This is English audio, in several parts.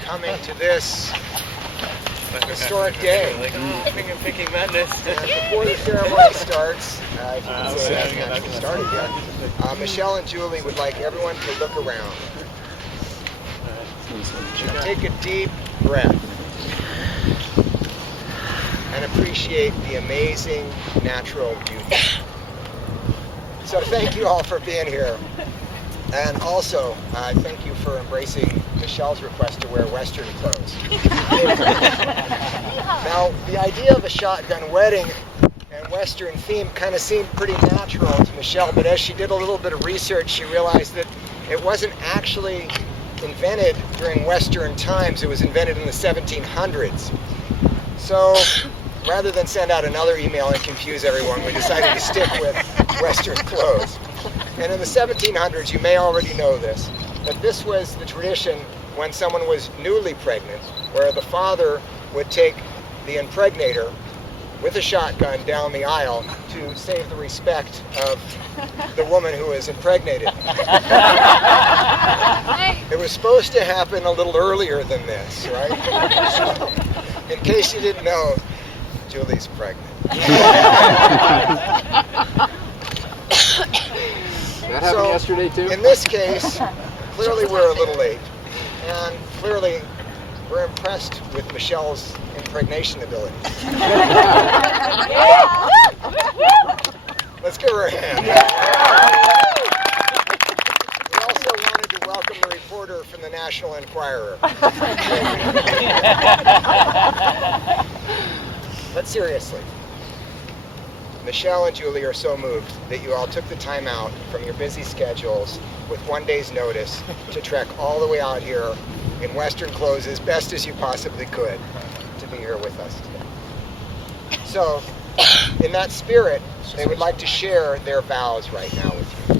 coming to this historic day. Picking madness. And before the ceremony starts, if you can say it hasn't actually started yet, Michelle and Julie would like everyone to look around. Now take a deep breath and appreciate the amazing natural beauty. So thank you all for being here. And also, thank you for embracing Michelle's request to wear Western clothes. Now, the idea of a shotgun wedding and Western theme kind of seemed pretty natural to Michelle, but as she did a little bit of research, she realized that it wasn't actually invented during Western times. It was invented in the 1700s. So, rather than send out another email and confuse everyone, we decided to stick with Western clothes. And in the 1700s, you may already know this, that this was the tradition when someone was newly pregnant, where the father would take the impregnator with a shotgun down the aisle to save the respect of the woman who is impregnated. It was supposed to happen a little earlier than this, right? So, in case you didn't know, Julie's pregnant. That happened yesterday too? In this case, clearly we're a little late, and clearly we're impressed with Michelle's impregnation abilities. Let's give her a hand. We also wanted to welcome the reporter from the National Enquirer. But seriously, Michelle and Julie are so moved that you all took the time out from your busy schedules with one day's notice to trek all the way out here in Western clothes as best as you possibly could to be here with us today. So, in that spirit, they would like to share their vows right now with you.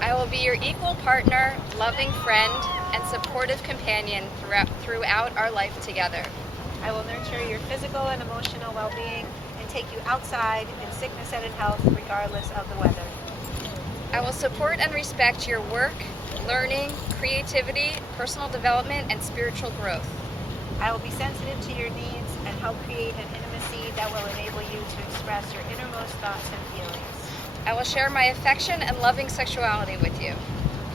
I will be your equal partner, loving friend, and supportive companion throughout our life together. I will nurture your physical and emotional well-being and take you outside in sickness and in health, regardless of the weather. I will support and respect your work, learning, creativity, personal development, and spiritual growth. I will be sensitive to your needs and help create an intimacy that will enable you to express your innermost thoughts and feelings. I will share my affection and loving sexuality with you.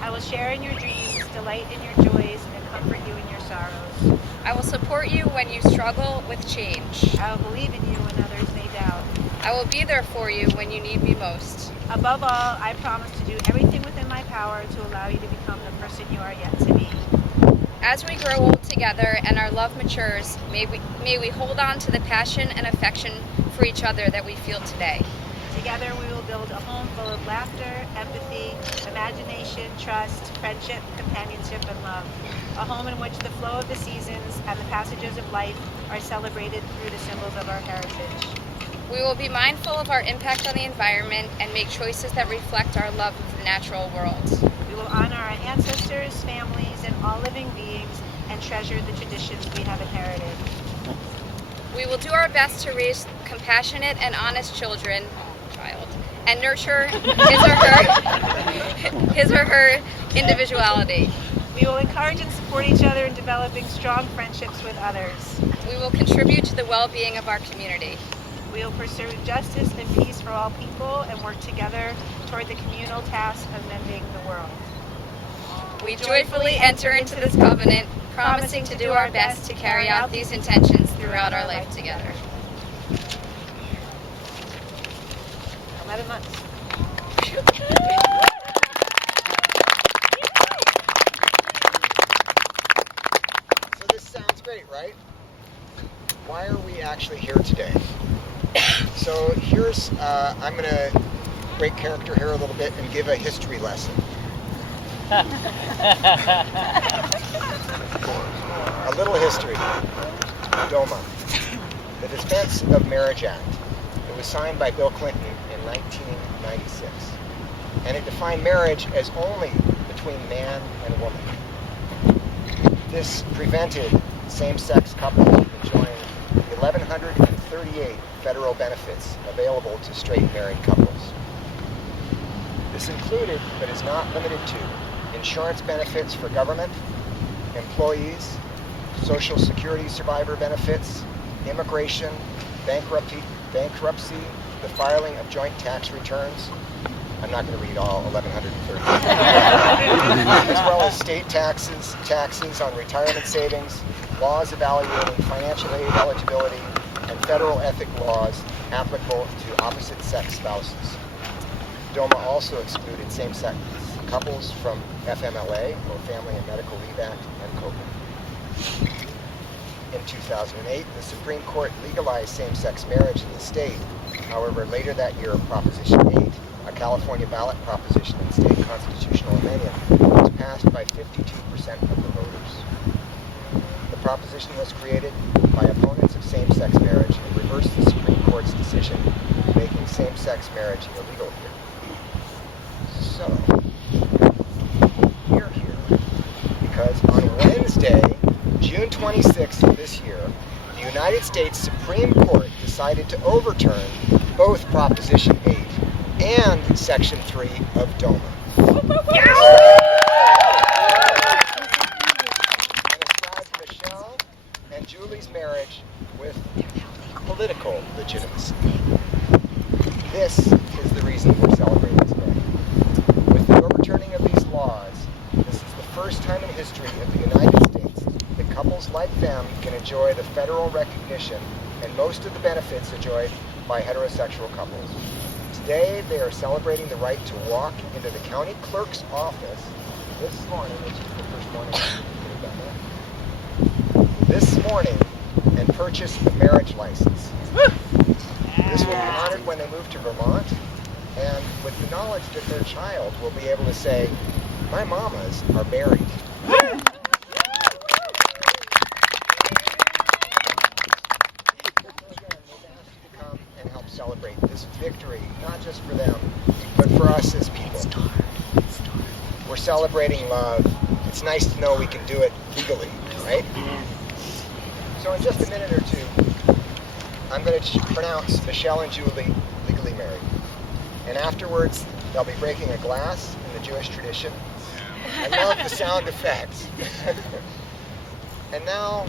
I will share in your dreams, delight in your joys, and comfort you in your sorrows. I will support you when you struggle with change. I will believe in you when others may doubt. I will be there for you when you need me most. Above all, I promise to do everything within my power to allow you to become the person you are yet to be. As we grow old together and our love matures, may we hold on to the passion and affection for each other that we feel today. Together we will build a home full of laughter, empathy, imagination, trust, friendship, companionship, and love. A home in which the flow of the seasons and the passages of life are celebrated through the symbols of our heritage. We will be mindful of our impact on the environment and make choices that reflect our love of the natural world. We will honor our ancestors, families, and all living beings and treasure the traditions we have inherited. We will do our best to raise compassionate and honest children, and nurture his or her individuality. We will encourage and support each other in developing strong friendships with others. We will contribute to the well-being of our community. We will pursue justice and peace for all people and work together toward the communal task of mending the world. We joyfully enter into this covenant, promising to do our best to carry out these intentions throughout our life together. 11 months. So this sounds great, right? Why are we actually here today? So here's, I'm going to break character here a little bit and give a history lesson. A little history. DOMA, the Defense of Marriage Act. It was signed by Bill Clinton in 1996. And it defined marriage as only between man and woman. This prevented same-sex couples from enjoying the 1,138 federal benefits available to straight married couples. This included, but is not limited to, insurance benefits for government, employees, Social Security survivor benefits, immigration, bankruptcy, the filing of joint tax returns. I'm not going to read all 1,130. As well as state taxes on retirement savings, laws evaluating financial aid eligibility, and federal ethic laws applicable to opposite-sex spouses. DOMA also excluded same-sex couples from FMLA, or Family and Medical Leave Act, and COPA. In 2008, the Supreme Court legalized same-sex marriage in the state. However, later that year, Proposition 8, a California ballot proposition and state constitutional amendment, was passed by 52% of the voters. The proposition was created by opponents of same-sex marriage and reversed the Supreme Court's decision making same-sex marriage illegal here. So, we're here because on Wednesday, June 26th of this year, the United States Supreme Court decided to overturn both Proposition 8 and Section 3 of DOMA. And ascribed Michelle and Julie's marriage with political legitimacy. This is the reason we're celebrating today. With the overturning of these laws, this is the first time in history of the United States that couples like them can enjoy the federal recognition and most of the benefits enjoyed by heterosexual couples. Today, they are celebrating the right to walk into the county clerk's office this morning, which is the first morning this morning, and purchase a marriage license. This will be honored when they move to Vermont, and with the knowledge that their child will be able to say, "My mamas are married." Celebrate this victory, not just for them, but for us as people. We're celebrating love. It's nice to know we can do it legally, right? So in just a minute or two, I'm going to pronounce Michelle and Julie legally married. And afterwards, they'll be breaking a glass in the Jewish tradition. I love the sound effects. And now,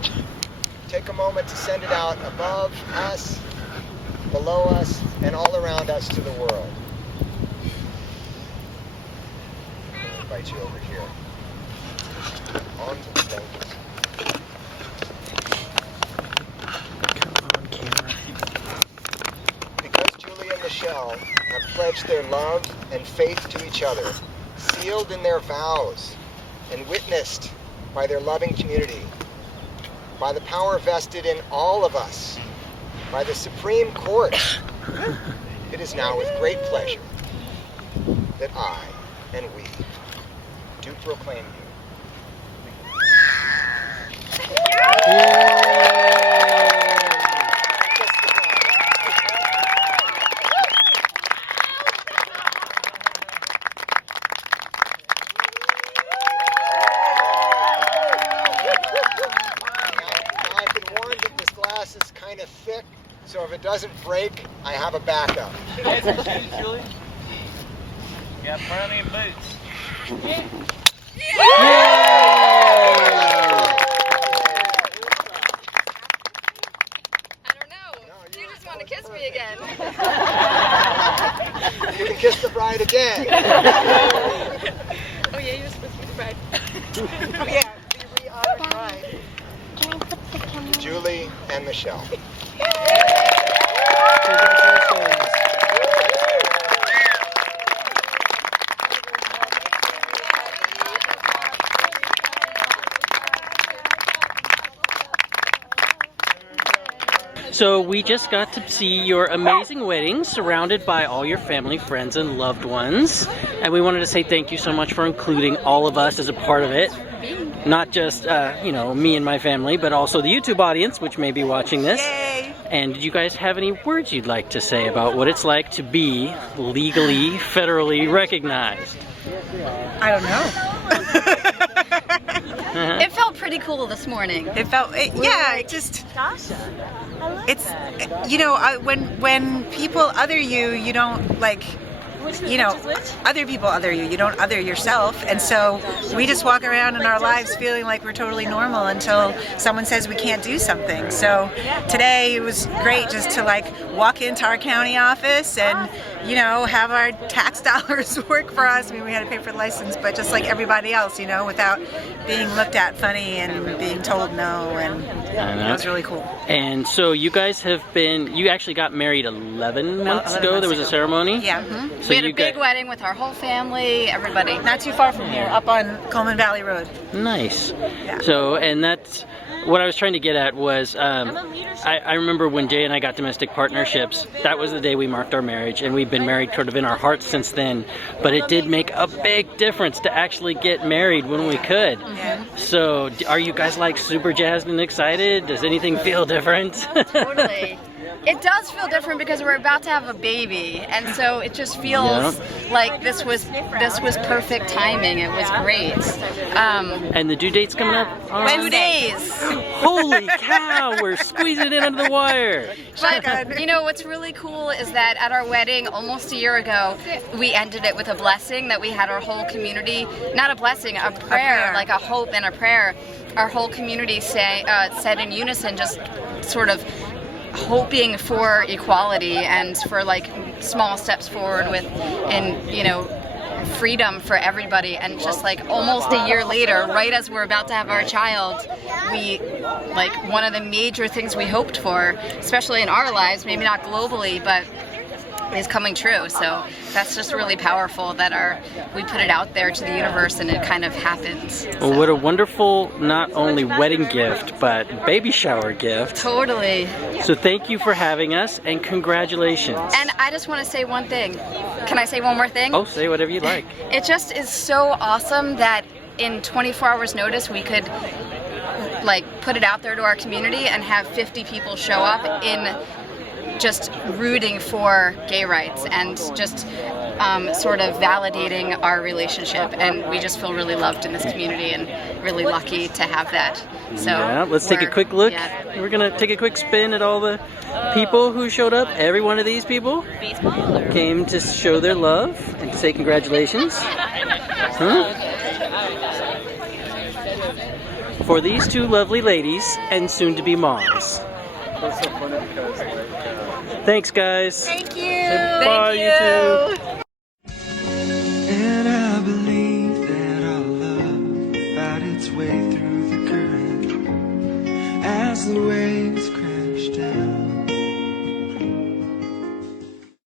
take a moment to send it out above us, below us, and all around us to the world. I'll invite you over here. On to the blanket. Because Julie and Michelle have pledged their love and faith to each other, sealed in their vows, and witnessed by their loving community, by the power vested in all of us, by the Supreme Court, it is now with great pleasure that I and we do proclaim you. I've been warned that this glass is kind of thick, so if it doesn't break, I have a backup. Here's your shoes, Julie. You got brownie and boots. I don't know. You just want to kiss me again. You can kiss the bride again. Oh yeah, you're supposed to be the bride. Oh yeah, the re-honored bride. Can I put the camera? Julie and Michelle. So we just got to see your amazing wedding surrounded by all your family, friends, and loved ones. And we wanted to say thank you so much for including all of us as a part of it. Not just, you know, me and my family, but also the YouTube audience, which may be watching this. Yay! And did you guys have any words you'd like to say about what it's like to be legally, federally recognized? I don't know. It felt pretty cool this morning. It felt, yeah, it just, it's, you know, when people other you, you don't like, you know, other people other you, you don't other yourself, and so we just walk around in our lives feeling like we're totally normal until someone says we can't do something. So today it was great just to like walk into our county office and, you know, have our tax dollars work for us. I mean, we had to pay for the license, but just like everybody else, you know, without being looked at funny and being told no, and it was really cool. And so you guys have been, you actually got married 11 months ago. There was a ceremony? Yeah. So We had a you big wedding with our whole family, everybody. Not too far from here, up on Coleman Valley Road. Nice. Yeah. So, and that's what I was trying to get at was, I remember when Jay and I got domestic partnerships, that was the day we marked our marriage, and we've been married sort of in our hearts since then. But it did make a big difference to actually get married when we could. Yeah. So, are you guys like super jazzed and excited? Does anything feel different? Totally. It does feel different because we're about to have a baby, and so it just feels like this was perfect timing. It was great. And the due date's coming up on Wednesdays. Holy cow, we're squeezing it in under the wire. But you know what's really cool is that at our wedding almost a year ago, we ended it with a blessing that we had our whole community, not a blessing, a prayer, like a hope and a prayer. Our whole community said in unison, just sort of hoping for equality and for like small steps forward you know, freedom for everybody. And just like almost a year later, right as we're about to have our child, we like one of the major things we hoped for, especially in our lives, maybe not globally, but is coming true. So that's just really powerful that we put it out there to the universe and it kind of happens. Well, what a wonderful not only wedding gift but baby shower gift. Totally. So thank you for having us and congratulations. And I just want to say one thing. Can I say one more thing? Oh, say whatever you like. It just is so awesome that in 24 hours notice we could like put it out there to our community and have 50 people show up in just rooting for gay rights and just sort of validating our relationship, and we just feel really loved in this community and really lucky to have that. So yeah, let's take a quick look. Yeah. We're gonna take a quick spin at all the people who showed up. Every one of these people came to show their love and to say congratulations. For these two lovely ladies and soon-to-be moms. That's so funny because thanks, guys. Thank you. Bye, you two. And I believe that our love found its way through the current as the waves